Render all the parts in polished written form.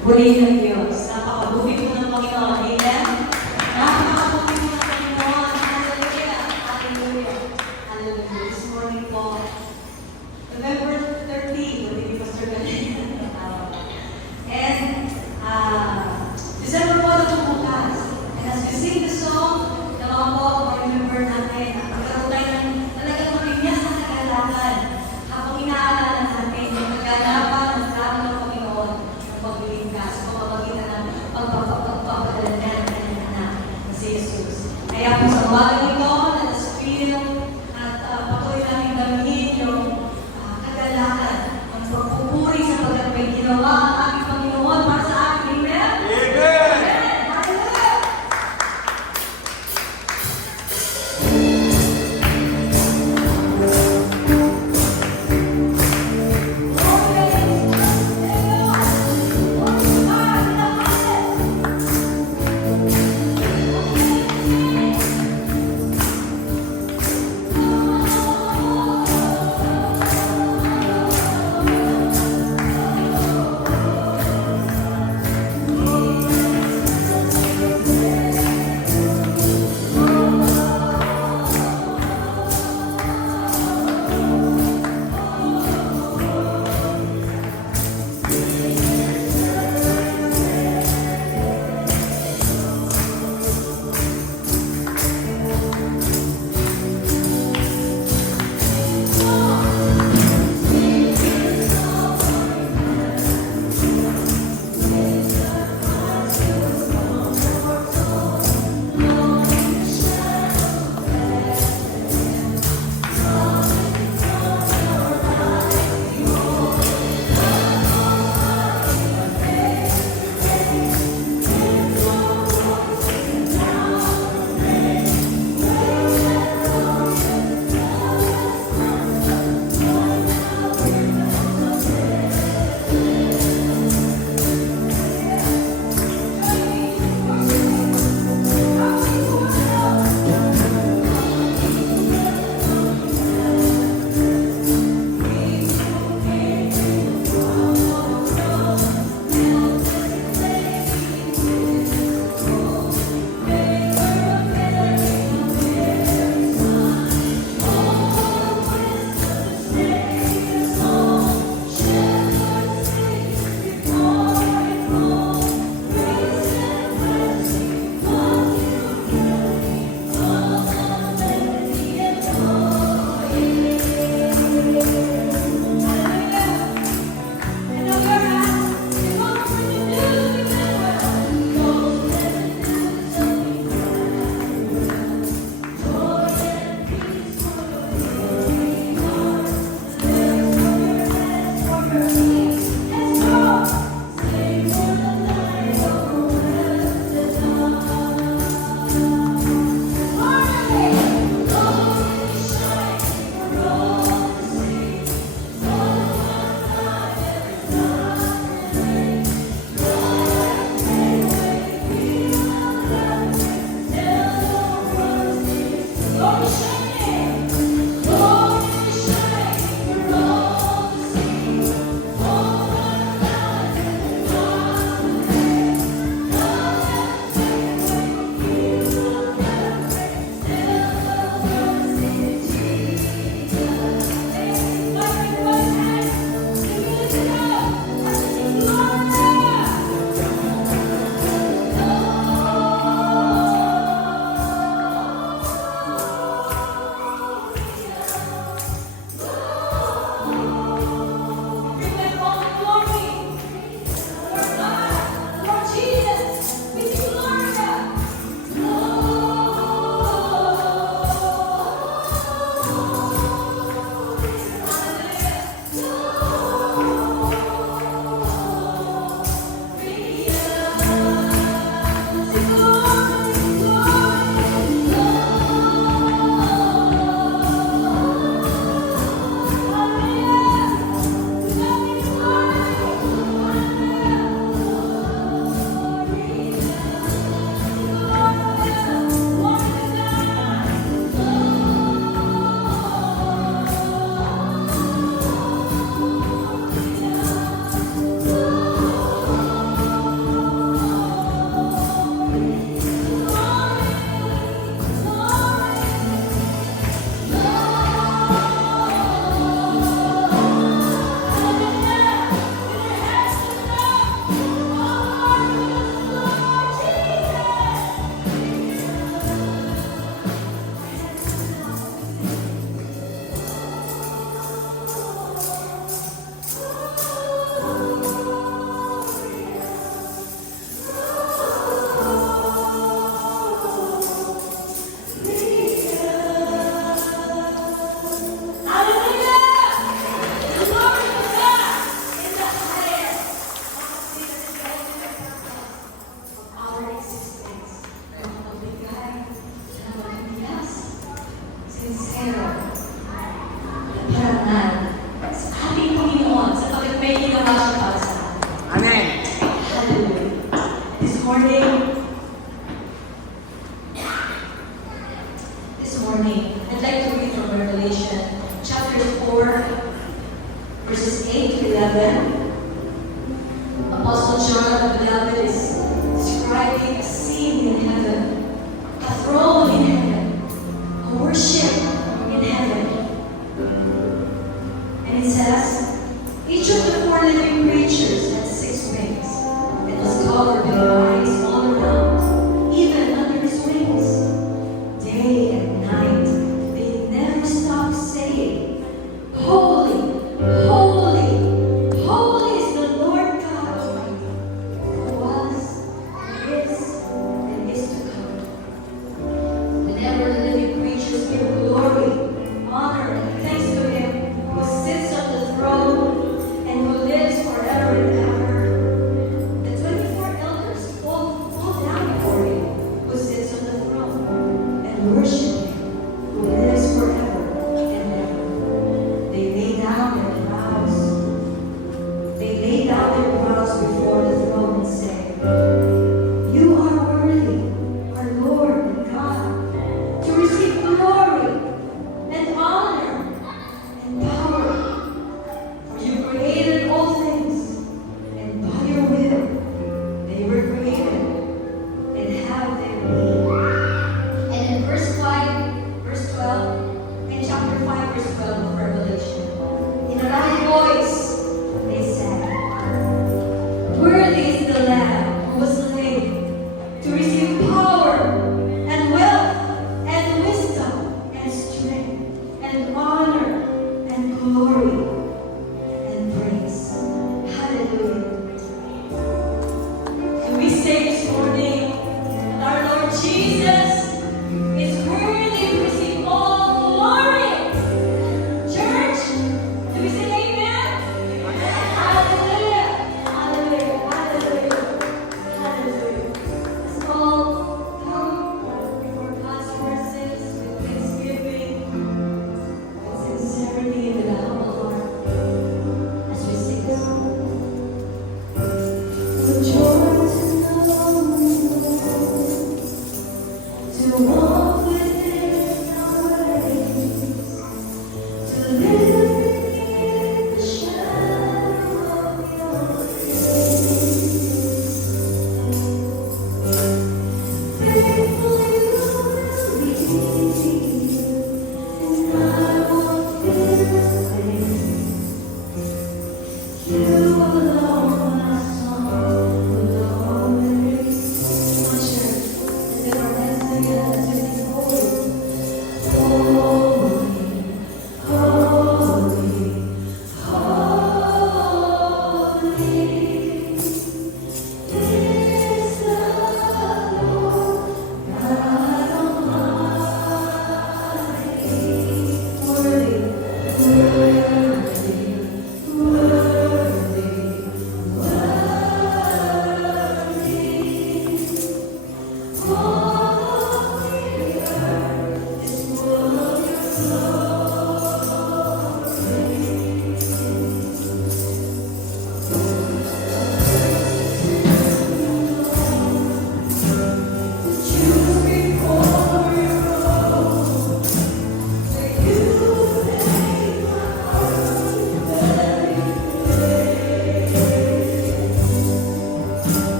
Purihin ng Diyos. Napakabuti po ng Panginoon. Amen? Napakabuti po ng Panginoon. Hallelujah. Hallelujah. Hallelujah. This morning po, November 30, what did you Pastor Galing? And December po na bukas. And as we sing the song, naman po, remember natin, magkaroon tayo ng talagang mabigyas na kagalakan habang inaalala natin yung kagalakan ng plano ng Panginoon ng pagliligtas o pamagitan ng pagpapadala niya ng kanyang anak na si Jesus. Kaya po sa umagang ito, let us feel at patuloy namin gamitin yung kagalakan, ang pagpupuri sa pagkat may ginawa ang aming Panginoon para sa amin. Amen? Amen! Hallelujah! verses 8 to 11. Apostle John, beloved, is describing a scene in heaven, a throne in heaven, a worship in heaven. And it says, each of the four living creatures had 6 wings. It was covered with eyes all around, even under his wings. Day and night, they never stopped saying, Holy, holy, holy is the Lord God Almighty, who was, who is, and is to come.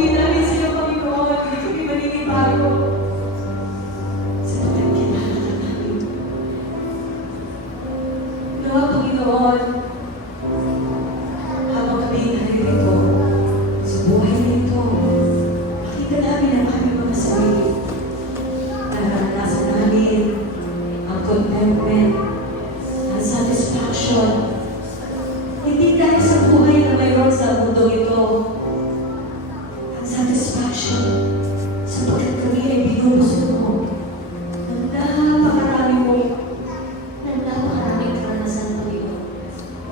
Hindi namin sila, Panginoon. Hindi kami maninibago. Sapagkat kilala ka namin. Nawa, Panginoon, habang kami naririto sa buhay nito, makita namin ang aming mga sarili. Naranasan namin ang contentment, ang satisfaction. Hindi dahil sa buhay na mayroon sa mundo ito. Ang satisfaction, sapagkat kami ay binubusog mo ng napakaraming karanasan, Panginoon,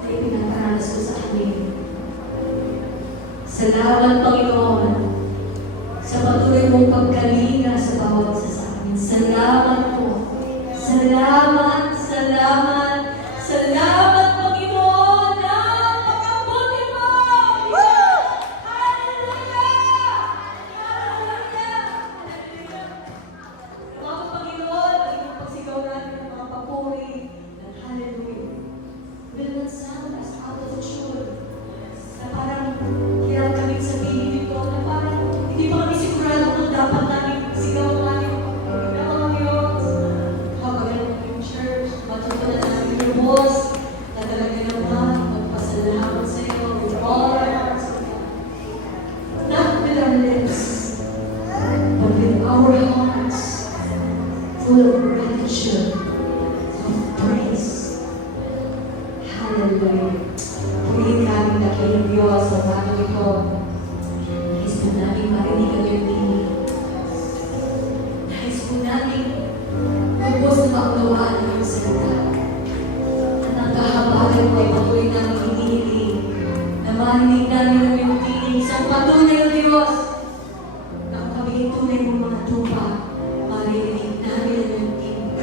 na ipinagkaranas ko sa amin. Salamat, Panginoon, sa patuloy mong pagkalinga sa bawat isa sa amin. Salamat po. Salamat, salamat, salamat, Panginoon. Napakabuti mo! Hallelujah! Hallelujah! Hallelujah! Mga Panginoon, ang iyong pagsigaw natin ng mga papuri ng hallelujah will not sound as out of tune. Na parang hirap kaming sabihin ito, na parang hindi pa kami sigurado kung dapat namin sigaw ang aming papuri ng mga Diyos. Habang yung church, matutunan namin yung boss, na talaga naman magpasalamat sa iyo with all our hearts. Not with our lips, but with our hearts, full of gratitude, of praise. Hallelujah. Purihin namin dakilang Diyos sa bagay ito. Nais po namin marinig ang iyong tinig. Nais po namin lubos na maunawaan ang iyong salita. At ang kahabagan mo ay patuloy namin hinihiling na marinig namin ang iyong tinig sa patunay ng Diyos. Na kung kami ay tunay mong mga tupa, maririnig namin ang iyong tinig.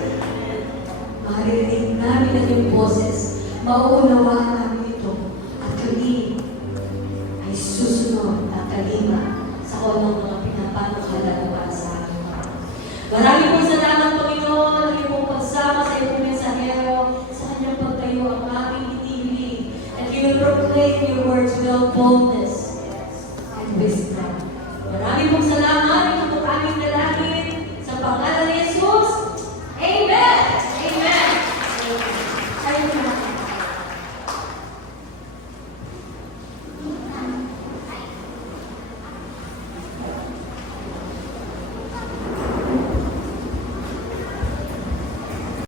Maririnig namin ang iyong boses. Mauunawaan namin ito. At kami ay susunod at kalima sa kung anong mga pinapanukala mo para sa akin. Maraming pong salamat, Panginoon, ang iyong pagsama sa iyong mensahero, sa kanyang pagtayo ang aming itihiling. And you will proclaim your words with all boldness.